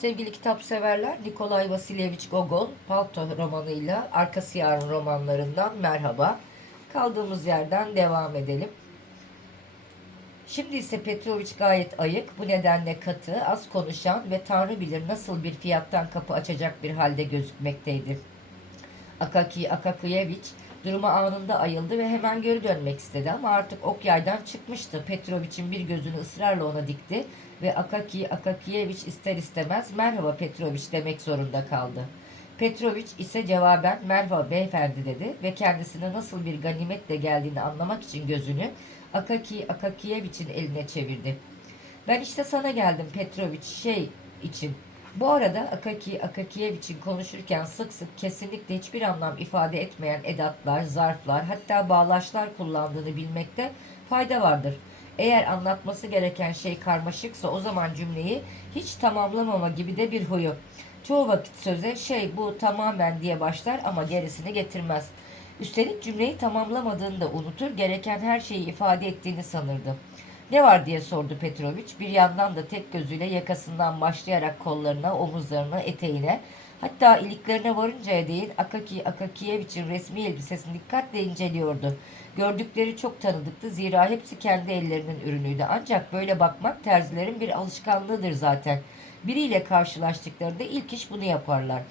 Sevgili kitap severler, Nikolay Vasilyevich Gogol Palto romanıyla Arkası Yarın romanlarından merhaba. Kaldığımız yerden devam edelim. Şimdi ise Petrovic gayet ayık, bu nedenle katı, az konuşan ve Tanrı bilir nasıl bir fiyattan kapı açacak bir halde gözükmekteydi. Akaki Akakiyevich duruma anında ayıldı ve hemen geri dönmek istedi ama artık ok yaydan çıkmıştı. Petrovic'in bir gözünü ısrarla ona dikti ve Akaki Akakiyevich ister istemez merhaba Petrovic demek zorunda kaldı. Petrovic ise cevaben merhaba beyefendi dedi ve kendisine nasıl bir ganimetle geldiğini anlamak için gözünü Akaki Akakiyevich'in eline çevirdi. Ben işte sana geldim Petrovic şey için. Bu arada Akaki Akakiyevich'in konuşurken sık sık kesinlikle hiçbir anlam ifade etmeyen edatlar, zarflar hatta bağlaçlar kullandığını bilmekte fayda vardır. Eğer anlatması gereken şey karmaşıksa o zaman cümleyi hiç tamamlamama gibi de bir huyu. Çoğu vakit söze şey bu tamamen diye başlar ama gerisini getirmez. Üstelik cümleyi tamamlamadığını da unutur, gereken her şeyi ifade ettiğini sanırdı. Ne var diye sordu Petrovic. Bir yandan da tek gözüyle yakasından başlayarak kollarına, omuzlarına, eteğine, hatta iliklerine varıncaya değin Akaki Akakiyevich'in resmi elbisesini dikkatle inceliyordu. Gördükleri çok tanıdıktı zira hepsi kendi ellerinin ürünüydü. Ancak böyle bakmak terzilerin bir alışkanlığıdır zaten. Biriyle karşılaştıklarında ilk iş bunu yaparlar.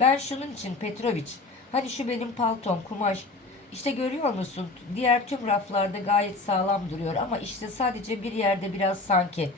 Ben şunun için Petrovic, hani şu benim paltom, kumaş, işte görüyor musun? Diğer tüm raflarda gayet sağlam duruyor ama işte sadece bir yerde biraz sanki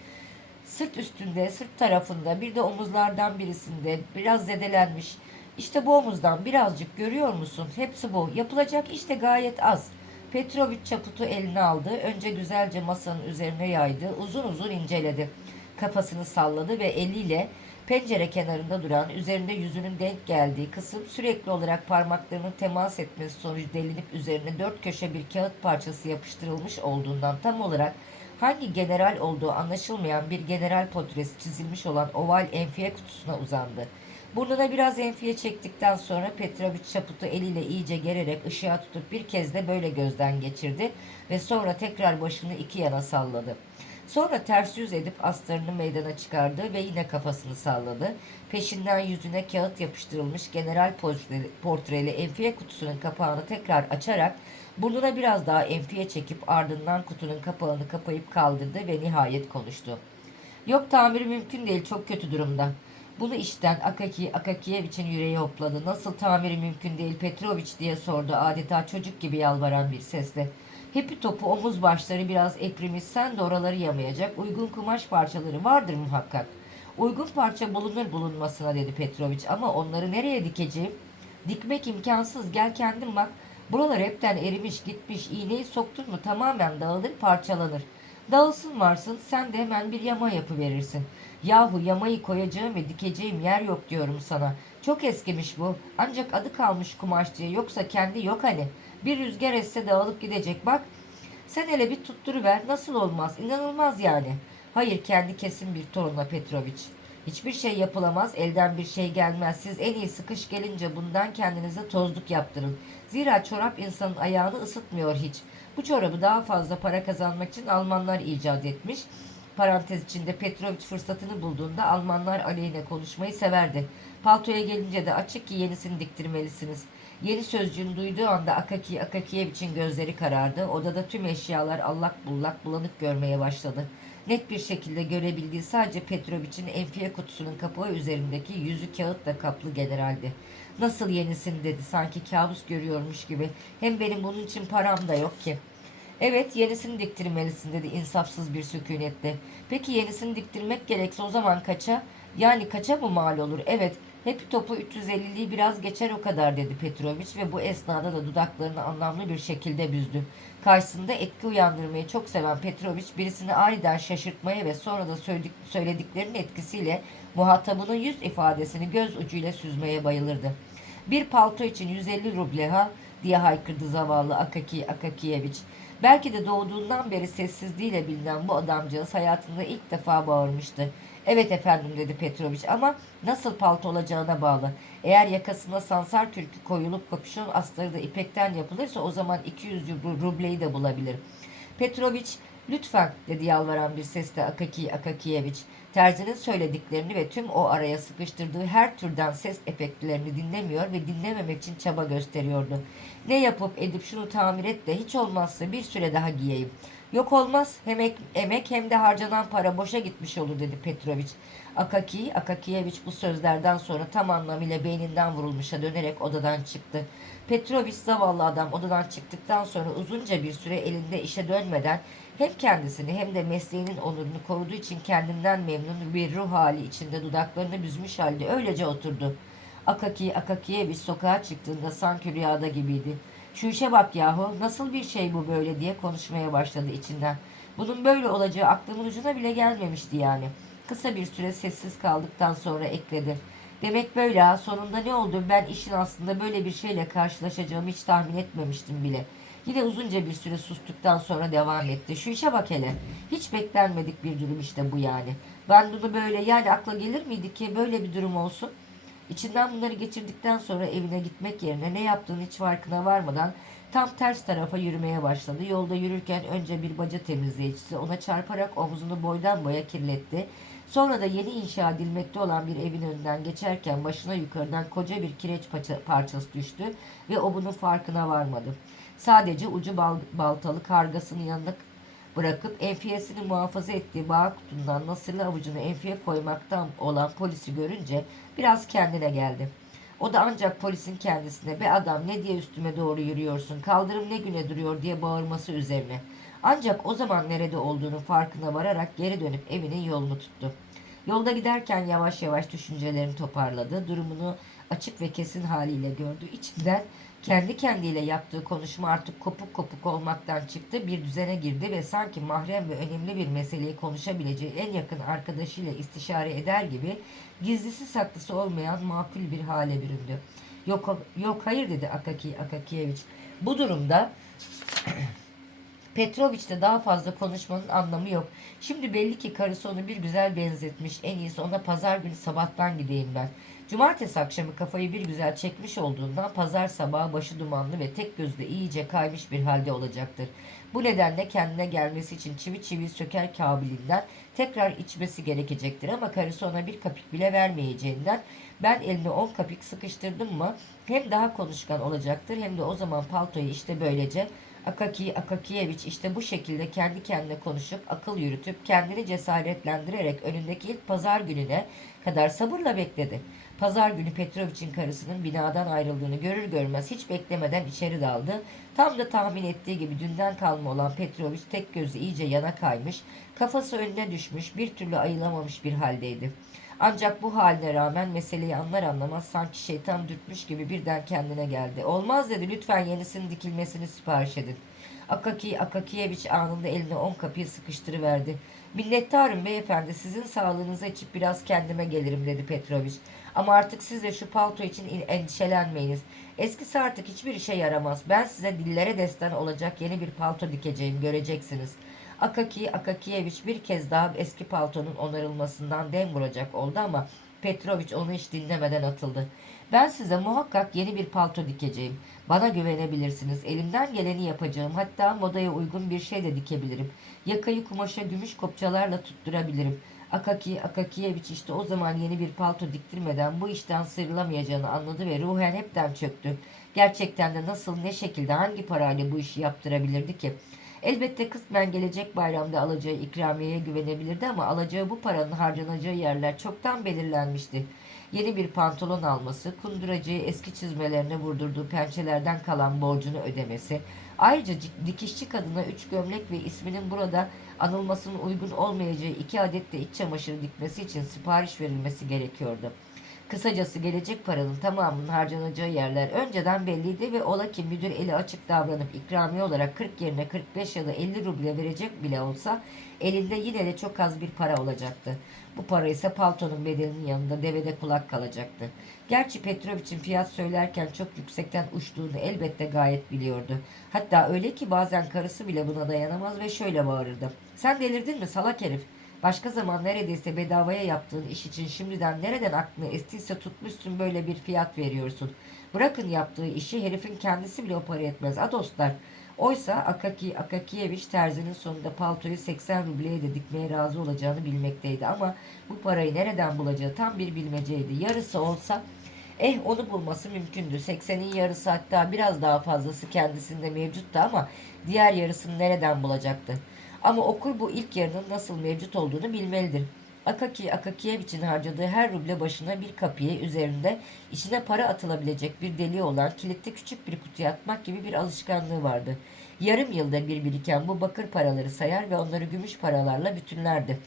sırt üstünde, sırt tarafında, bir de omuzlardan birisinde biraz zedelenmiş. İşte bu omuzdan birazcık görüyor musun? Hepsi bu. Yapılacak işte gayet az. Petrovic çaputu eline aldı. Önce güzelce masanın üzerine yaydı. Uzun uzun inceledi. Kafasını salladı ve eliyle pencere kenarında duran, üzerinde yüzünün denk geldiği kısım sürekli olarak parmaklarının temas etmesi sonucu delinip üzerine dört köşe bir kağıt parçası yapıştırılmış olduğundan tam olarak hangi general olduğu anlaşılmayan bir general portresi çizilmiş olan oval enfiye kutusuna uzandı. Burnuna biraz enfiye çektikten sonra Petrovic çaputu eliyle iyice gererek ışığa tutup bir kez de böyle gözden geçirdi ve sonra tekrar başını iki yana salladı. Sonra ters yüz edip astarını meydana çıkardı ve yine kafasını salladı. Peşinden yüzüne kağıt yapıştırılmış general portreli enfiye kutusunun kapağını tekrar açarak burnuna biraz daha enfiye çekip ardından kutunun kapağını kapayıp kaldırdı ve nihayet konuştu. Yok tamiri mümkün değil çok kötü durumda. Bunu işten Akaki Akakiyevich'in yüreği hopladı. Nasıl tamiri mümkün değil Petrovic diye sordu adeta çocuk gibi yalvaran bir sesle. Hepi topu omuz başları biraz eprimiş sen de oraları yamayacak uygun kumaş parçaları vardır muhakkak. Uygun parça bulunur bulunmasına dedi Petrovic ama onları nereye dikeceğim? Dikmek imkansız gel kendin bak. Buralar hepten erimiş gitmiş iğneyi soktun mu tamamen dağılır parçalanır. Dağılsın varsın sen de hemen bir yama yapıverirsin. Yahu yamayı koyacağım ve dikeceğim yer yok diyorum sana. Çok eskimiş bu. Ancak adı kalmış kumaş diye yoksa kendi yok hani. Bir rüzgar esse dağılıp gidecek bak. Sen hele bir tutturuver nasıl olmaz inanılmaz yani. Hayır kendi kesin bir torunla Petrovic. Hiçbir şey yapılamaz, elden bir şey gelmez. Siz en iyisi kış gelince bundan kendinize tozluk yaptırın. Zira çorap insanın ayağını ısıtmıyor hiç. Bu çorabı daha fazla para kazanmak için Almanlar icat etmiş. Parantez içinde Petrovic fırsatını bulduğunda Almanlar aleyhine konuşmayı severdi. Paltoya gelince de açık ki yenisini diktirmelisiniz. Yeni sözcüğünü duyduğu anda Akaki Akakiyevich'in gözleri karardı. Odada tüm eşyalar allak bullak bulanık görmeye başladı. Net bir şekilde görebildiği sadece Petrovic'in enfiye kutusunun kapağı üzerindeki yüzü kağıtla kaplı generaldi. Nasıl yenisin dedi sanki kabus görüyormuş gibi. Hem benim bunun için param da yok ki. Evet yenisini diktirmelisin dedi insafsız bir sükunetle. Peki yenisini diktirmek gerekse o zaman kaça? Yani kaça mı mal olur? Evet hep topu 350'liği biraz geçer o kadar dedi Petrovic ve bu esnada da dudaklarını anlamlı bir şekilde büzdü. Karşısında etki uyandırmayı çok seven Petrovic birisini aniden şaşırtmaya ve sonra da söyledik, söylediklerinin etkisiyle muhatabının yüz ifadesini göz ucuyla süzmeye bayılırdı. Bir palto için 150 ruble ha diye haykırdı zavallı Akaki Akakiyeviç. Belki de doğduğundan beri sessizliğiyle bilinen bu adamcağız hayatında ilk defa bağırmıştı. Evet efendim dedi Petrovic ama nasıl palto olacağına bağlı. Eğer yakasına sansar kürkü koyulup kapüşon astarı da ipekten yapılırsa o zaman 200 rubleyi de bulabilir. Petrovic lütfen dedi yalvaran bir sesle Akaki Akakiyeviç. Terzinin söylediklerini ve tüm o araya sıkıştırdığı her türden ses efektlerini dinlemiyor ve dinlememek için çaba gösteriyordu. Ne yapıp edip şunu tamir et de hiç olmazsa bir süre daha giyeyim. Yok olmaz hem ek- emek hem de harcanan para boşa gitmiş olur dedi Petrovic. Akaki, Akakiyeviç bu sözlerden sonra tam anlamıyla beyninden vurulmuşa dönerek odadan çıktı. Petrovic zavallı adam odadan çıktıktan sonra uzunca bir süre elinde işe dönmeden hem kendisini hem de mesleğinin onurunu koruduğu için kendinden memnun bir ruh hali içinde dudaklarını büzmüş halde öylece oturdu. Akaki Akakiyeviç sokağa çıktığında sanki rüyada gibiydi. Şu işe bak yahu nasıl bir şey bu böyle diye konuşmaya başladı içinden. Bunun böyle olacağı aklımın ucuna bile gelmemişti yani. Kısa bir süre sessiz kaldıktan sonra ekledi. Demek böyle ha sonunda ne oldu ben işin aslında böyle bir şeyle karşılaşacağımı hiç tahmin etmemiştim bile. Yine uzunca bir süre sustuktan sonra devam etti. Şu işe bak hele. Hiç beklenmedik bir durum işte bu yani. Ben bunu böyle yani akla gelir miydi ki böyle bir durum olsun? İçinden bunları geçirdikten sonra evine gitmek yerine ne yaptığını hiç farkına varmadan tam ters tarafa yürümeye başladı. Yolda yürürken önce bir baca temizleyicisi ona çarparak omzunu boydan boya kirletti. Sonra da yeni inşa edilmekte olan bir evin önünden geçerken başına yukarıdan koca bir kireç parçası düştü ve o bunun farkına varmadı. Sadece ucu bal- baltalı kargasının yanına bırakıp enfiyesini muhafaza ettiği bağ kutundan nasırlı avucunu enfiye koymaktan olan polisi görünce biraz kendine geldi. O da ancak polisin kendisine be adam ne diye üstüme doğru yürüyorsun kaldırım ne güne duruyor diye bağırması üzerine. Ancak o zaman nerede olduğunun farkına vararak geri dönüp evinin yolunu tuttu. Yolda giderken yavaş yavaş düşüncelerini toparladı. Durumunu açık ve kesin haliyle gördü. İçinden kendi kendiyle yaptığı konuşma artık kopuk kopuk olmaktan çıktı. Bir düzene girdi ve sanki mahrem ve önemli bir meseleyi konuşabileceği en yakın arkadaşıyla istişare eder gibi gizlisi saklısı olmayan makul bir hale büründü. Yok, yok hayır dedi Akaki Akakiyeviç. Bu durumda Petroviç'te daha fazla konuşmanın anlamı yok. Şimdi belli ki karısı onu bir güzel benzetmiş. En iyisi ona pazar günü sabahtan gideyim ben. Cumartesi akşamı kafayı bir güzel çekmiş olduğundan pazar sabahı başı dumanlı ve tek gözle iyice kaymış bir halde olacaktır. Bu nedenle kendine gelmesi için çivi çivi söker kabilinden tekrar içmesi gerekecektir ama karısı ona bir kapik bile vermeyeceğinden ben eline on kapik sıkıştırdım mı hem daha konuşkan olacaktır hem de o zaman paltoyu işte böylece Akaki Akakiyeviç işte bu şekilde kendi kendine konuşup akıl yürütüp kendini cesaretlendirerek önündeki ilk pazar gününe kadar sabırla bekledi. Pazar günü Petrovich'in karısının binadan ayrıldığını görür görmez hiç beklemeden içeri daldı. Tam da tahmin ettiği gibi dünden kalma olan Petrovich tek gözü iyice yana kaymış, kafası önüne düşmüş, bir türlü ayılamamış bir haldeydi. Ancak bu haline rağmen meseleyi anlar anlamaz sanki şeytan dürtmüş gibi birden kendine geldi. Olmaz dedi lütfen yenisinin dikilmesini sipariş edin. Akaki Akakiyeviç anında eline on kapıyı sıkıştırıverdi. Minnettarım beyefendi sizin sağlığınıza içip biraz kendime gelirim dedi Petroviç. Ama artık siz de şu palto için endişelenmeyiniz. Eskisi artık hiçbir işe yaramaz. Ben size dillere destan olacak yeni bir palto dikeceğim göreceksiniz. Akaki Akakiyeviç bir kez daha eski paltonun onarılmasından dem vuracak oldu ama Petroviç onu hiç dinlemeden atıldı. Ben size muhakkak yeni bir palto dikeceğim. Bana güvenebilirsiniz. Elimden geleni yapacağım. Hatta modaya uygun bir şey de dikebilirim. Yakayı kumaşa gümüş kopçalarla tutturabilirim. Akaki Akakiyeviç işte o zaman yeni bir palto diktirmeden bu işten sıyrılamayacağını anladı ve ruhen hepten çöktü. Gerçekten de nasıl ne şekilde hangi parayla bu işi yaptırabilirdi ki? Elbette kısmen gelecek bayramda alacağı ikramiyeye güvenebilirdi ama alacağı bu paranın harcanacağı yerler çoktan belirlenmişti. Yeni bir pantolon alması, kunduracağı eski çizmelerine vurdurduğu pençelerden kalan borcunu ödemesi, ayrıca dikişçi kadına üç gömlek ve isminin burada anılmasının uygun olmayacağı iki adet de iç çamaşırı dikmesi için sipariş verilmesi gerekiyordu. Kısacası gelecek paranın tamamının harcanacağı yerler önceden belliydi ve ola ki müdür eli açık davranıp ikramiye olarak 40 yerine 45 ya da 50 ruble verecek bile olsa elinde yine de çok az bir para olacaktı. Bu para ise paltonun bedelinin yanında devede kulak kalacaktı. Gerçi Petrovich'in fiyat söylerken çok yüksekten uçtuğunu elbette gayet biliyordu. Hatta öyle ki bazen karısı bile buna dayanamaz ve şöyle bağırırdı. Sen delirdin mi salak herif? Başka zaman neredeyse bedavaya yaptığın iş için şimdiden nereden aklına estiyse tutmuşsun böyle bir fiyat veriyorsun. Bırakın yaptığı işi herifin kendisi bile o para etmez. A dostlar Oysa Akaki Akakiyeviç terzinin sonunda paltoyu 80 rubleye de dikmeye razı olacağını bilmekteydi ama bu parayı nereden bulacağı tam bir bilmeceydi. Yarısı olsa eh onu bulması mümkündü. 80'in yarısı hatta biraz daha fazlası kendisinde mevcuttu ama diğer yarısını nereden bulacaktı? Ama okur bu ilk yarının nasıl mevcut olduğunu bilmelidir. Akaki Akakiyeviç'in harcadığı her ruble başına bir kapıya üzerinde içine para atılabilecek bir deliği olan kilitli küçük bir kutuya atmak gibi bir alışkanlığı vardı. Yarım yılda bir biriken bu bakır paraları sayar ve onları gümüş paralarla bütünlerdi.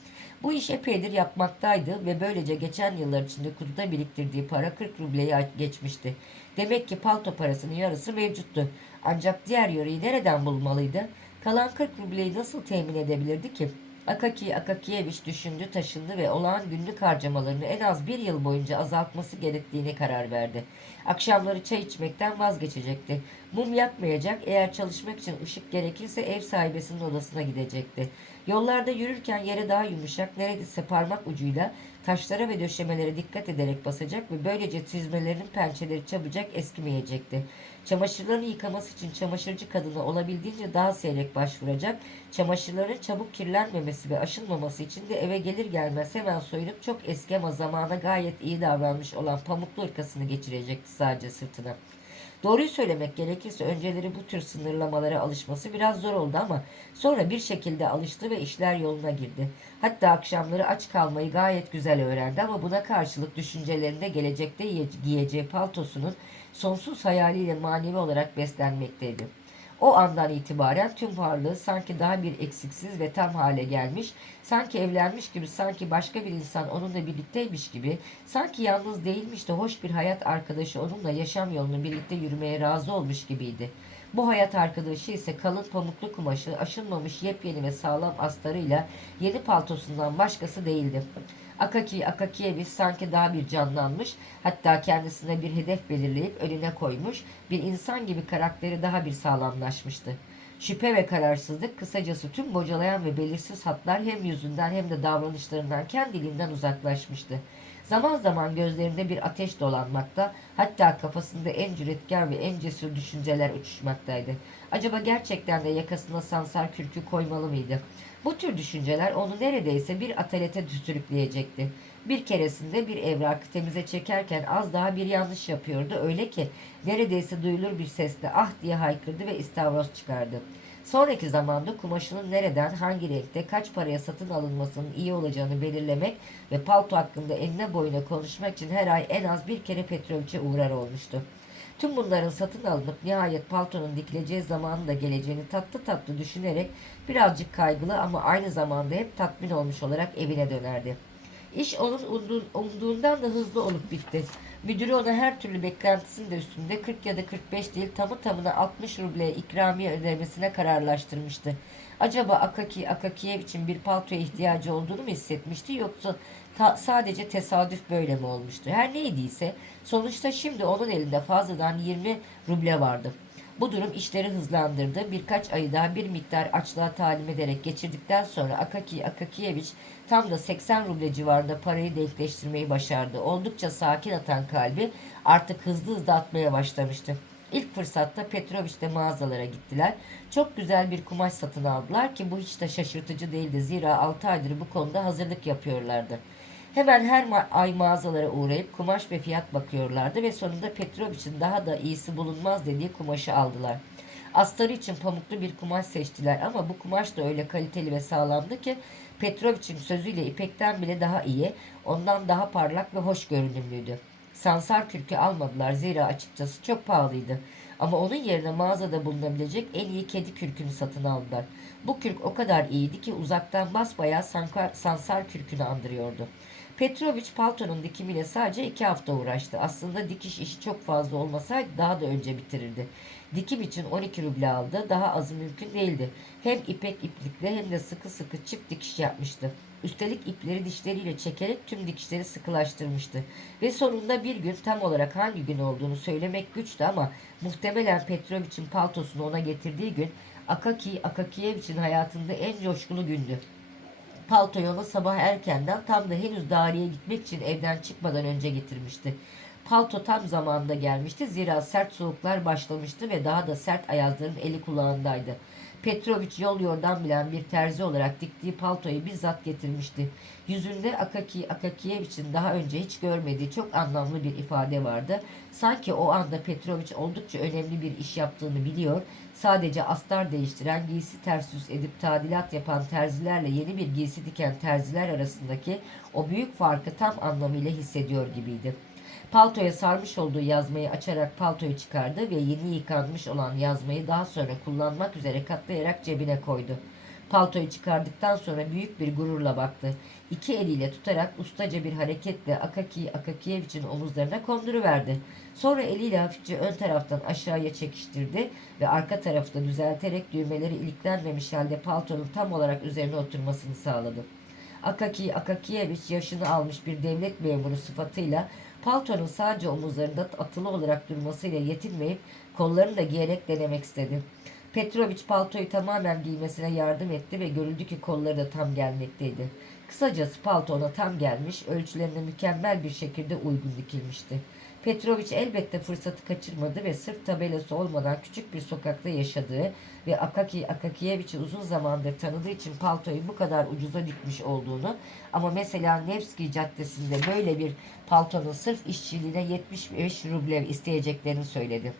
Bu iş epeydir yapmaktaydı ve böylece geçen yıllar içinde kutuda biriktirdiği para 40 rubleyi geçmişti. Demek ki palto parasının yarısı mevcuttu. Ancak diğer yarıyı nereden bulmalıydı? Kalan 40 rubleyi nasıl temin edebilirdi ki? Akaki Akakiyeviç düşündü, taşındı ve olağan günlük harcamalarını en az bir yıl boyunca azaltması gerektiğine karar verdi. Akşamları çay içmekten vazgeçecekti. Mum yakmayacak, eğer çalışmak için ışık gerekirse ev sahibesinin odasına gidecekti. Yollarda yürürken yere daha yumuşak, neredeyse parmak ucuyla taşlara ve döşemelere dikkat ederek basacak ve böylece çizmelerinin pençeleri çabucak eskimeyecekti. Çamaşırlarını yıkaması için çamaşırcı kadına olabildiğince daha seyrek başvuracak, çamaşırların çabuk kirlenmemesi ve aşınmaması için de eve gelir gelmez hemen soyunup çok eski ama zamana gayet iyi davranmış olan pamuklu ırkasını geçirecekti sadece sırtına. Doğruyu söylemek gerekirse önceleri bu tür sınırlamalara alışması biraz zor oldu ama sonra bir şekilde alıştı ve işler yoluna girdi. Hatta akşamları aç kalmayı gayet güzel öğrendi ama buna karşılık düşüncelerinde gelecekte giyeceği paltosunun sonsuz hayaliyle manevi olarak beslenmekteydi. O andan itibaren tüm varlığı sanki daha bir eksiksiz ve tam hale gelmiş, sanki evlenmiş gibi, sanki başka bir insan onunla birlikteymiş gibi, sanki yalnız değilmiş de hoş bir hayat arkadaşı onunla yaşam yolunu birlikte yürümeye razı olmuş gibiydi. Bu hayat arkadaşı ise kalın pamuklu kumaşı, aşınmamış yepyeni ve sağlam astarıyla yeni paltosundan başkası değildi. Akaki Akakiyeviç sanki daha bir canlanmış, hatta kendisine bir hedef belirleyip önüne koymuş, bir insan gibi karakteri daha bir sağlamlaşmıştı. Şüphe ve kararsızlık, kısacası tüm bocalayan ve belirsiz hatlar hem yüzünden hem de davranışlarından kendiliğinden uzaklaşmıştı. Zaman zaman gözlerinde bir ateş dolanmakta, hatta kafasında en cüretkar ve en cesur düşünceler uçuşmaktaydı. Acaba gerçekten de yakasına sansar kürkü koymalı mıydı? Bu tür düşünceler onu neredeyse bir atalete sürükleyecekti. Bir keresinde bir evrakı temize çekerken az daha bir yanlış yapıyordu. Öyle ki neredeyse duyulur bir sesle ah diye haykırdı ve istavroz çıkardı. Sonraki zamanda kumaşının nereden, hangi renkte, kaç paraya satın alınmasının iyi olacağını belirlemek ve palto hakkında enine boyuna konuşmak için her ay en az bir kere Petroviç'e uğrar olmuştu. Tüm bunların satın alınıp nihayet paltonun dikileceği zamanın da geleceğini tatlı tatlı düşünerek birazcık kaygılı ama aynı zamanda hep tatmin olmuş olarak evine dönerdi. İş onun umduğundan da hızlı olup bitti. Müdürü ona her türlü beklentisinin de üstünde 40 ya da 45 değil tamı tamına 60 rubleye ikramiye ödemesine kararlaştırmıştı. Acaba Akaki Akakiyev için bir paltoya ihtiyacı olduğunu mu hissetmişti yoksa sadece tesadüf böyle mi olmuştu? Her neydiyse sonuçta şimdi onun elinde fazladan 20 ruble vardı. Bu durum işleri hızlandırdı. Birkaç ayı daha bir miktar açlığa talim ederek geçirdikten sonra Akaki Akakiyeviç tam da 80 ruble civarında parayı denkleştirmeyi başardı. Oldukça sakin atan kalbi artık hızlı hızlı atmaya başlamıştı. İlk fırsatta Petroviç'te mağazalara gittiler. Çok güzel bir kumaş satın aldılar ki bu hiç de şaşırtıcı değildi. Zira 6 aydır bu konuda hazırlık yapıyorlardı. Hemen her ma ay mağazalara uğrayıp kumaş ve fiyat bakıyorlardı ve sonunda Petroviç'in daha da iyisi bulunmaz dediği kumaşı aldılar. Astarı için pamuklu bir kumaş seçtiler ama bu kumaş da öyle kaliteli ve sağlamdı ki Petroviç'in sözüyle ipekten bile daha iyi, ondan daha parlak ve hoş görünümlüydü. Sansar kürkü almadılar zira açıkçası çok pahalıydı. Ama onun yerine mağazada bulunabilecek en iyi kedi kürkünü satın aldılar. Bu kürk o kadar iyiydi ki uzaktan basbayağı sansar kürkünü andırıyordu. Petrovic paltonun dikimiyle sadece iki hafta uğraştı. Aslında dikiş işi çok fazla olmasaydı daha da önce bitirirdi. Dikim için 12 ruble aldı. Daha azı mümkün değildi. Hem ipek iplikle hem de sıkı sıkı çift dikiş yapmıştı. Üstelik ipleri dişleriyle çekerek tüm dikişleri sıkılaştırmıştı. Ve sonunda bir gün tam olarak hangi gün olduğunu söylemek güçtü ama muhtemelen Petrovic'in paltosunu ona getirdiği gün Akaki Akakiyevich'in hayatında en coşkulu gündü. Paltoyu ona sabah erkenden tam da henüz daireye gitmek için evden çıkmadan önce getirmişti. Palto tam zamanında gelmişti zira sert soğuklar başlamıştı ve daha da sert ayazların eli kulağındaydı. Petrovic yol yordan bilen bir terzi olarak diktiği paltoyu bizzat getirmişti. Yüzünde Akaki Akakiyevich'in daha önce hiç görmediği çok anlamlı bir ifade vardı. Sanki o anda Petrovic oldukça önemli bir iş yaptığını biliyor, sadece astar değiştiren, giysi ters yüz edip tadilat yapan terzilerle yeni bir giysi diken terziler arasındaki o büyük farkı tam anlamıyla hissediyor gibiydi. Paltoya sarmış olduğu yazmayı açarak paltoyu çıkardı ve yeni yıkanmış olan yazmayı daha sonra kullanmak üzere katlayarak cebine koydu. Paltoyu çıkardıktan sonra büyük bir gururla baktı. İki eliyle tutarak ustaca bir hareketle Akaki Akakiyevich'in omuzlarına konduruverdi. Sonra eliyle hafifçe ön taraftan aşağıya çekiştirdi ve arka tarafı da düzelterek düğmeleri iliklenmemiş halde paltonun tam olarak üzerine oturmasını sağladı. Akaki Akakiyevich yaşını almış bir devlet memuru sıfatıyla paltonun sadece omuzlarında atılı olarak durmasıyla yetinmeyip kollarını da giyerek denemek istedi. Petrovic paltoyu tamamen giymesine yardım etti ve görüldü ki kolları da tam gelmekteydi. Kısacası palto ona tam gelmiş, ölçülerine mükemmel bir şekilde uygun dikilmişti. Petrovic elbette fırsatı kaçırmadı ve sırf tabelası olmadan küçük bir sokakta yaşadığı ve Akaki Akakiyevich'i uzun zamandır tanıdığı için paltoyu bu kadar ucuza dikmiş olduğunu ama mesela Nevski Caddesi'nde böyle bir paltonun sırf işçiliğine 75 ruble isteyeceklerini söyledi.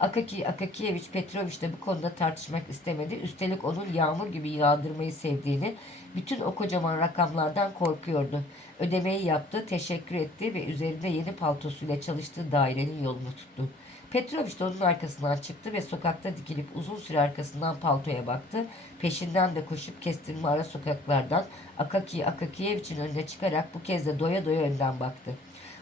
Akaki Akakiyevich Petrovic de bu konuda tartışmak istemedi. Üstelik onun yağmur gibi yağdırmayı sevdiğini, bütün o kocaman rakamlardan korkuyordu. Ödemeyi yaptı, teşekkür etti ve üzerinde yeni paltosuyla çalıştığı dairenin yolunu tuttu. Petrovic de onun arkasından çıktı ve sokakta dikilip uzun süre arkasından paltoya baktı. Peşinden de koşup kestirme ara sokaklardan Akaki Akakiyevich'in önüne çıkarak bu kez de doya doya önden baktı.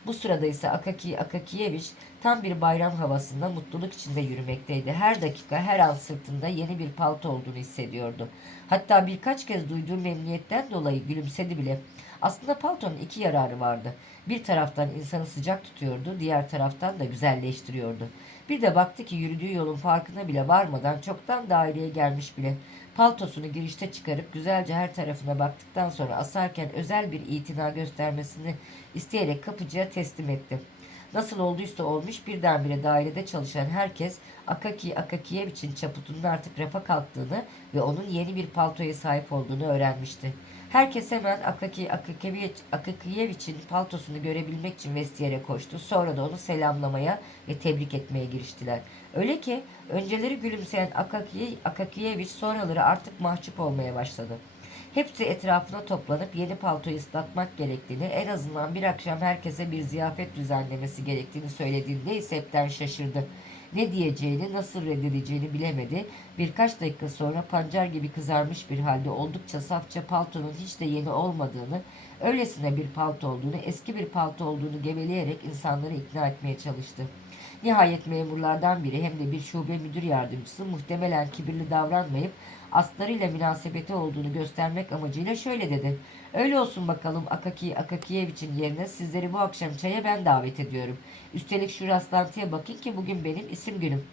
Bu sırada ise Akaki Akakiyevich tam bir bayram havasında mutluluk içinde yürümekteydi. Her dakika her an sırtında yeni bir palto olduğunu hissediyordu. Hatta birkaç kez duyduğu memnuniyetten dolayı gülümsedi bile. Aslında paltonun iki yararı vardı. Bir taraftan insanı sıcak tutuyordu, diğer taraftan da güzelleştiriyordu. Bir de baktı ki yürüdüğü yolun farkına bile varmadan çoktan daireye gelmiş bile. Paltosunu girişte çıkarıp güzelce her tarafına baktıktan sonra asarken özel bir itina göstermesini isteyerek kapıcıya teslim etti. Nasıl olduysa olmuş birdenbire dairede çalışan herkes Akaki Akakiyevich'in çaputunun artık rafa kalktığını ve onun yeni bir paltoya sahip olduğunu öğrenmişti. Herkes hemen Akaki Akakiyevich'in paltosunu görebilmek için vestiyere koştu. Sonra da onu selamlamaya ve tebrik etmeye giriştiler. Öyle ki önceleri gülümseyen Akaki Akakiyevich sonraları artık mahcup olmaya başladı. Hepsi etrafına toplanıp yeni paltoyu ıslatmak gerektiğini, en azından bir akşam herkese bir ziyafet düzenlemesi gerektiğini söylediğinde ise hepten şaşırdı. Ne diyeceğini, nasıl reddedeceğini bilemedi. Birkaç dakika sonra pancar gibi kızarmış bir halde oldukça safça paltonun hiç de yeni olmadığını, öylesine bir palto olduğunu, eski bir palto olduğunu geveleyerek insanları ikna etmeye çalıştı. Nihayet memurlardan biri hem de bir şube müdür yardımcısı muhtemelen kibirli davranmayıp aslarıyla münasebeti olduğunu göstermek amacıyla şöyle dedi. Öyle olsun bakalım Akaki Akakiyevich'in yerine sizleri bu akşam çaya ben davet ediyorum. Üstelik şu rastlantıya bakın ki bugün benim isim günüm.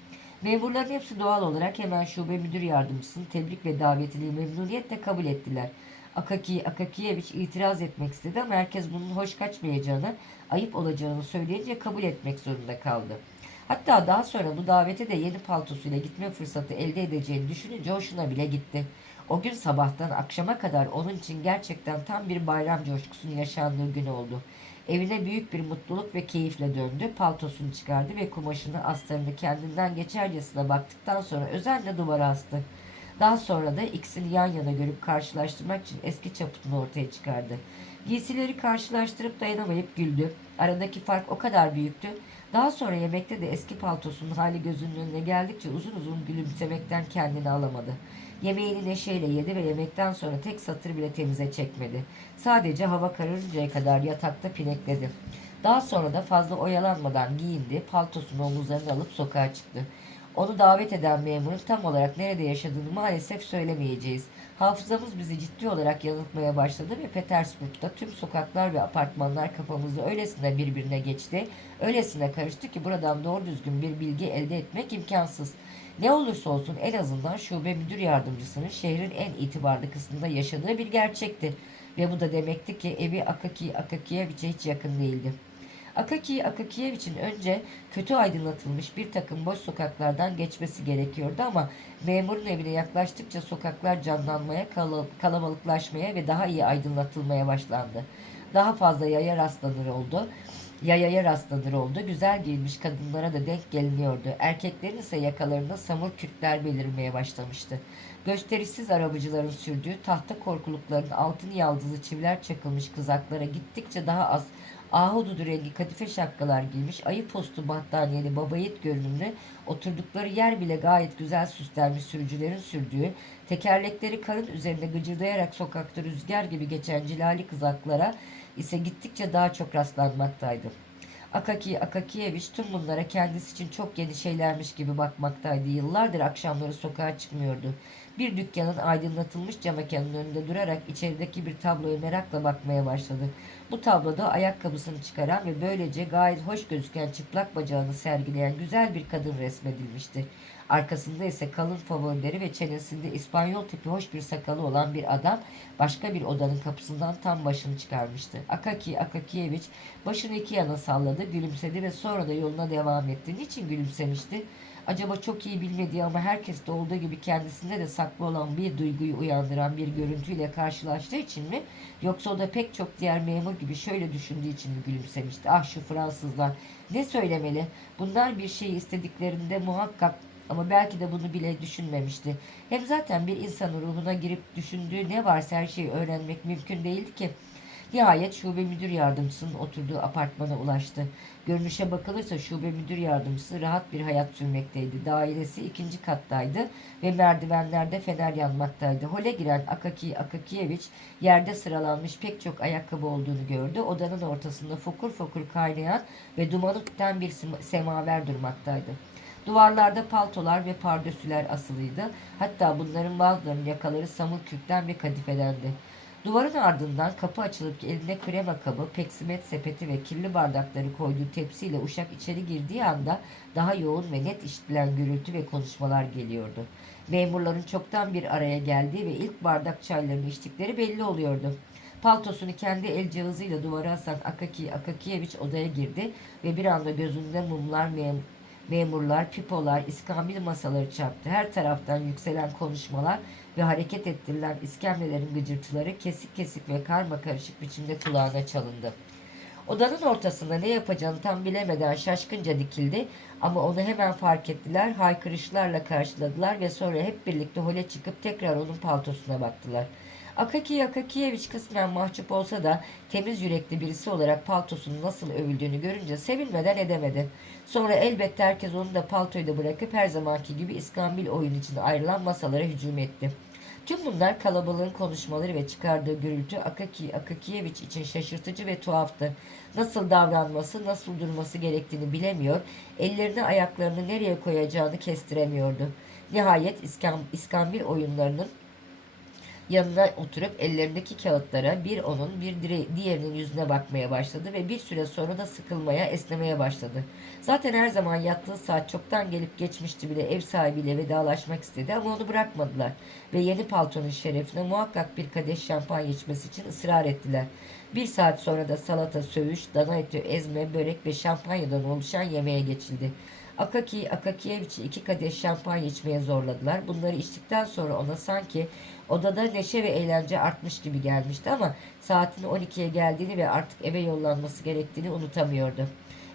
Memurların hepsi doğal olarak hemen şube müdür yardımcısının tebrik ve davetini memnuniyetle kabul ettiler. Akaki Akakiyevich itiraz etmek istedi ama herkes bunun hoş kaçmayacağını, ayıp olacağını söyleyince kabul etmek zorunda kaldı. Hatta daha sonra bu davete de yeni paltosuyla gitme fırsatı elde edeceğini düşününce hoşuna bile gitti. O gün sabahtan akşama kadar onun için gerçekten tam bir bayram coşkusunun yaşandığı gün oldu. Evine büyük bir mutluluk ve keyifle döndü. Paltosunu çıkardı ve kumaşını astarını kendinden geçercesine baktıktan sonra özenle duvara astı. Daha sonra da ikisini yan yana görüp karşılaştırmak için eski çaputunu ortaya çıkardı. Giysileri karşılaştırıp dayanamayıp güldü. Aradaki fark o kadar büyüktü. Daha sonra yemekte de eski paltosunun hali gözünün önüne geldikçe uzun uzun gülümsemekten kendini alamadı. Yemeğini neşeyle yedi ve yemekten sonra tek satır bile temize çekmedi. Sadece hava kararıncaya kadar yatakta pinekledi. Daha sonra da fazla oyalanmadan giyindi, paltosunu omuzlarına alıp sokağa çıktı. Onu davet eden memurun tam olarak nerede yaşadığını maalesef söylemeyeceğiz. Hafızamız bizi ciddi olarak yanıltmaya başladı ve Petersburg'da tüm sokaklar ve apartmanlar kafamızda öylesine birbirine geçti, öylesine karıştı ki buradan doğru düzgün bir bilgi elde etmek imkansız. Ne olursa olsun en azından şube müdür yardımcısının şehrin en itibarlı kısmında yaşadığı bir gerçekti. Ve bu da demekti ki evi Akaki Akakiyevich'e hiç yakın değildi. Akaki Akakiyevich'in önce kötü aydınlatılmış bir takım boş sokaklardan geçmesi gerekiyordu ama memurun evine yaklaştıkça sokaklar canlanmaya, kala- kalabalıklaşmaya ve daha iyi aydınlatılmaya başlandı. Daha fazla yaya rastlanır oldu. Yayaya rastlanır oldu. Güzel giyinmiş kadınlara da denk geliniyordu. Erkeklerin ise yakalarında samur kürkler belirmeye başlamıştı. Gösterişsiz arabacıların sürdüğü tahta korkulukların altın yaldızlı çiviler çakılmış kızaklara gittikçe daha az ahududu rengi kadife şapkalar giymiş, ayı postu battaniyeli babayit görünümlü, oturdukları yer bile gayet güzel süslenmiş sürücülerin sürdüğü, tekerlekleri karın üzerinde gıcırdayarak sokakta rüzgar gibi geçen cilali kızaklara ise gittikçe daha çok rastlanmaktaydı. Akaki Akakiyevich tüm bunlara kendisi için çok yeni şeylermiş gibi bakmaktaydı. Yıllardır akşamları sokağa çıkmıyordu. Bir dükkanın aydınlatılmış cam mekanının önünde durarak içerideki bir tabloya merakla bakmaya başladı. Bu tabloda ayakkabısını çıkaran ve böylece gayet hoş gözüken çıplak bacağını sergileyen güzel bir kadın resmedilmişti. Arkasında ise kalın favorileri ve çenesinde İspanyol tipi hoş bir sakalı olan bir adam başka bir odanın kapısından tam başını çıkarmıştı. Akaki Akakiyevich başını iki yana salladı, gülümsedi ve sonra da yoluna devam etti. Niçin gülümsemişti? Acaba çok iyi bilmediği ama herkeste olduğu gibi kendisinde de saklı olan bir duyguyu uyandıran bir görüntüyle karşılaştığı için mi? Yoksa o da pek çok diğer memur gibi şöyle düşündüğü için mi gülümsemişti? Ah şu Fransızlar ne söylemeli? Bunlar bir şeyi istediklerinde muhakkak ama belki de bunu bile düşünmemişti. Hem zaten bir insanın ruhuna girip düşündüğü ne varsa her şeyi öğrenmek mümkün değildi ki. Nihayet şube müdür yardımcısının oturduğu apartmana ulaştı. Görünüşe bakılırsa şube müdür yardımcısı rahat bir hayat sürmekteydi. Dairesi ikinci kattaydı ve merdivenlerde fener yanmaktaydı. Hole giren Akaki Akakiyevich yerde sıralanmış pek çok ayakkabı olduğunu gördü. Odanın ortasında fokur fokur kaynayan ve dumanı tüten bir sema- semaver durmaktaydı. Duvarlarda paltolar ve pardösüler asılıydı. Hatta bunların bazılarının yakaları samur kürkten ve kadifedendi. Duvarın ardından kapı açılıp elinde krema kabı, peksimet sepeti ve kirli bardakları koyduğu tepsiyle uşak içeri girdiği anda daha yoğun ve net işitilen gürültü ve konuşmalar geliyordu. Memurların çoktan bir araya geldiği ve ilk bardak çaylarını içtikleri belli oluyordu. Paltosunu kendi el cihazıyla duvara asan Akaki Akakiyevich odaya girdi ve bir anda gözünde mumlar, mem memurlar, pipolar, iskambil masaları çarptı. Her taraftan yükselen konuşmalar ve hareket ettirilen iskemlelerin gıcırtıları kesik kesik ve karma karışık biçimde kulağına çalındı. Odanın ortasında ne yapacağını tam bilemeden şaşkınca dikildi ama onu hemen fark ettiler, haykırışlarla karşıladılar ve sonra hep birlikte hole çıkıp tekrar onun paltosuna baktılar. Akaki Akakiyevich kısmen mahcup olsa da temiz yürekli birisi olarak paltosunun nasıl övüldüğünü görünce sevinmeden edemedi. Sonra elbette herkes onu da paltoyu da bırakıp her zamanki gibi iskambil oyun için ayrılan masalara hücum etti. Tüm bunlar kalabalığın konuşmaları ve çıkardığı gürültü Akaki Akakiyevich için şaşırtıcı ve tuhaftı. Nasıl davranması, nasıl durması gerektiğini bilemiyor, ellerini ayaklarını nereye koyacağını kestiremiyordu. Nihayet İskam, İskambil oyunlarının yanına oturup ellerindeki kağıtlara bir onun bir diğerinin yüzüne bakmaya başladı ve bir süre sonra da sıkılmaya, esnemeye başladı. Zaten her zaman yattığı saat çoktan gelip geçmişti bile ev sahibiyle vedalaşmak istedi ama onu bırakmadılar ve yeni paltonun şerefine muhakkak bir kadeh şampanya içmesi için ısrar ettiler. Bir saat sonra da salata, söğüş, dana eti, ezme, börek ve şampanyadan oluşan yemeğe geçildi. Akaki Akakiyevich'i iki kadeh şampanya içmeye zorladılar. Bunları içtikten sonra ona sanki odada neşe ve eğlence artmış gibi gelmişti ama saatin 12'ye geldiğini ve artık eve yollanması gerektiğini unutamıyordu.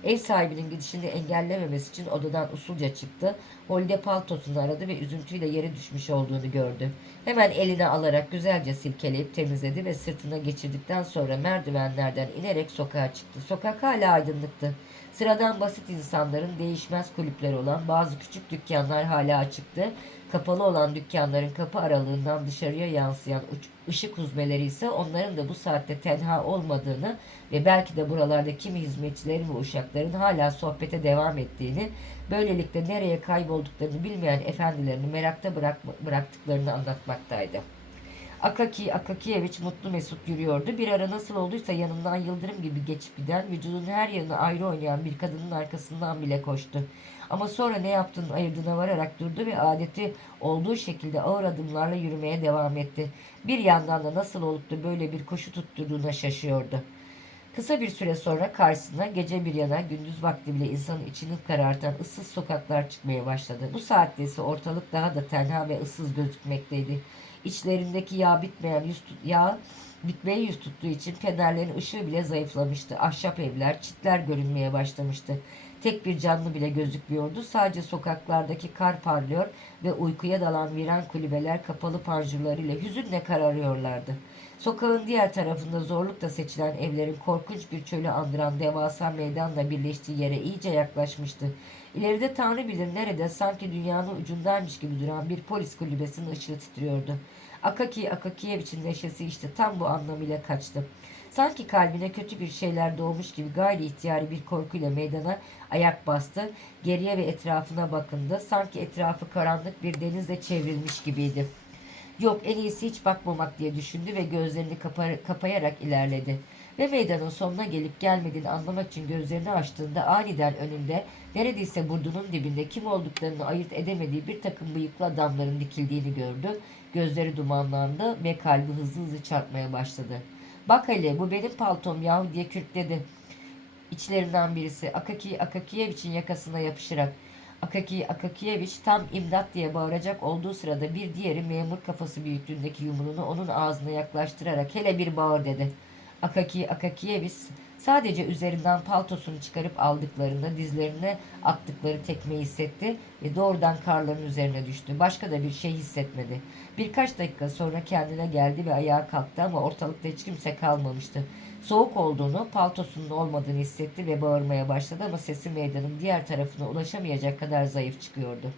Ev sahibinin gidişini engellememesi için odadan usulca çıktı. Holde paltosunu aradı ve üzüntüyle yere düşmüş olduğunu gördü. Hemen eline alarak güzelce silkeleyip temizledi ve sırtına geçirdikten sonra merdivenlerden inerek sokağa çıktı. Sokak hala aydınlıktı. Sıradan basit insanların değişmez kulüpleri olan bazı küçük dükkanlar hala açıktı. Kapalı olan dükkanların kapı aralığından dışarıya yansıyan ışık huzmeleri ise onların da bu saatte tenha olmadığını ve belki de buralarda kimi hizmetçilerin ve uşakların hala sohbete devam ettiğini, böylelikle nereye kaybolduklarını bilmeyen efendilerini merakta bırakma, bıraktıklarını anlatmaktaydı. Akaki Akakiyevich mutlu mesut yürüyordu. Bir ara nasıl olduysa yanından yıldırım gibi geçip giden, vücudun her yanını ayrı oynayan bir kadının arkasından bile koştu. Ama sonra ne yaptığının ayırdığına vararak durdu ve adeti olduğu şekilde ağır adımlarla yürümeye devam etti. Bir yandan da nasıl olup da böyle bir koşu tutturduğuna şaşıyordu. Kısa bir süre sonra karşısına gece bir yana gündüz vakti bile insanın içini karartan ıssız sokaklar çıkmaya başladı. Bu saatte ise ortalık daha da tenha ve ıssız gözükmekteydi. İçlerindeki yağ bitmeyen yüz tut, yağ bitmeye yüz tuttuğu için fenerlerin ışığı bile zayıflamıştı. Ahşap evler, çitler görünmeye başlamıştı. Tek bir canlı bile gözükmüyordu. Sadece sokaklardaki kar parlıyor ve uykuya dalan viran kulübeler kapalı panjurlarıyla hüzünle kararıyorlardı. Sokağın diğer tarafında zorlukla seçilen evlerin korkunç bir çölü andıran devasa meydanla birleştiği yere iyice yaklaşmıştı. İleride Tanrı bilir nerede sanki dünyanın ucundaymış gibi duran bir polis kulübesinin ışığı titriyordu. Akaki Akakiyevich'in neşesi işte tam bu anlamıyla kaçtı. Sanki kalbine kötü bir şeyler doğmuş gibi gayri ihtiyari bir korkuyla meydana ayak bastı. Geriye ve etrafına bakındı. Sanki etrafı karanlık bir denizle çevrilmiş gibiydi. Yok en iyisi hiç bakmamak diye düşündü ve gözlerini kapa- kapayarak ilerledi. Ve meydanın sonuna gelip gelmediğini anlamak için gözlerini açtığında aniden önünde neredeyse burnunun dibinde kim olduklarını ayırt edemediği bir takım bıyıklı adamların dikildiğini gördü. Gözleri dumanlandı ve kalbi hızlı hızlı çarpmaya başladı. Bak hele bu benim paltom yahu diye kürkledi. İçlerinden birisi Akaki Akakiyevich'in yakasına yapışarak Akaki Akakiyevich tam imdat diye bağıracak olduğu sırada bir diğeri memur kafası büyüklüğündeki yumruğunu onun ağzına yaklaştırarak hele bir bağır dedi. Akaki Akakiyevich sadece üzerinden paltosunu çıkarıp aldıklarında dizlerine attıkları tekmeyi hissetti ve doğrudan karların üzerine düştü. Başka da bir şey hissetmedi. Birkaç dakika sonra kendine geldi ve ayağa kalktı ama ortalıkta hiç kimse kalmamıştı. Soğuk olduğunu, paltosunun olmadığını hissetti ve bağırmaya başladı ama sesi meydanın diğer tarafına ulaşamayacak kadar zayıf çıkıyordu.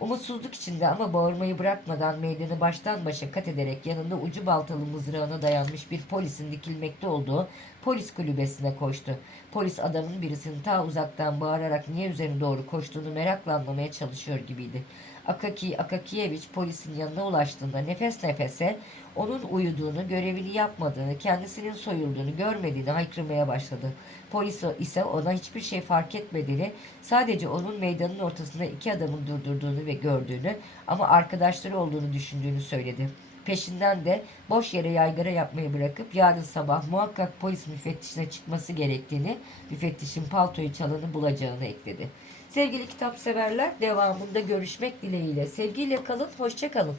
Umutsuzluk içinde ama bağırmayı bırakmadan meydanı baştan başa kat ederek yanında ucu baltalı mızrağına dayanmış bir polisin dikilmekte olduğu polis kulübesine koştu. Polis adamın birisinin ta uzaktan bağırarak niye üzerine doğru koştuğunu merakla anlamaya çalışıyor gibiydi. Akaki Akakiyevich polisin yanına ulaştığında nefes nefese onun uyuduğunu, görevini yapmadığını, kendisinin soyulduğunu görmediğini haykırmaya başladı. Polis ise ona hiçbir şey fark etmediğini, sadece onun meydanın ortasında iki adamın durdurduğunu ve gördüğünü ama arkadaşları olduğunu düşündüğünü söyledi. Peşinden de boş yere yaygara yapmayı bırakıp yarın sabah muhakkak polis müfettişine çıkması gerektiğini, müfettişin paltoyu çalanı bulacağını ekledi. Sevgili kitap severler devamında görüşmek dileğiyle. Sevgiyle kalın, hoşça kalın.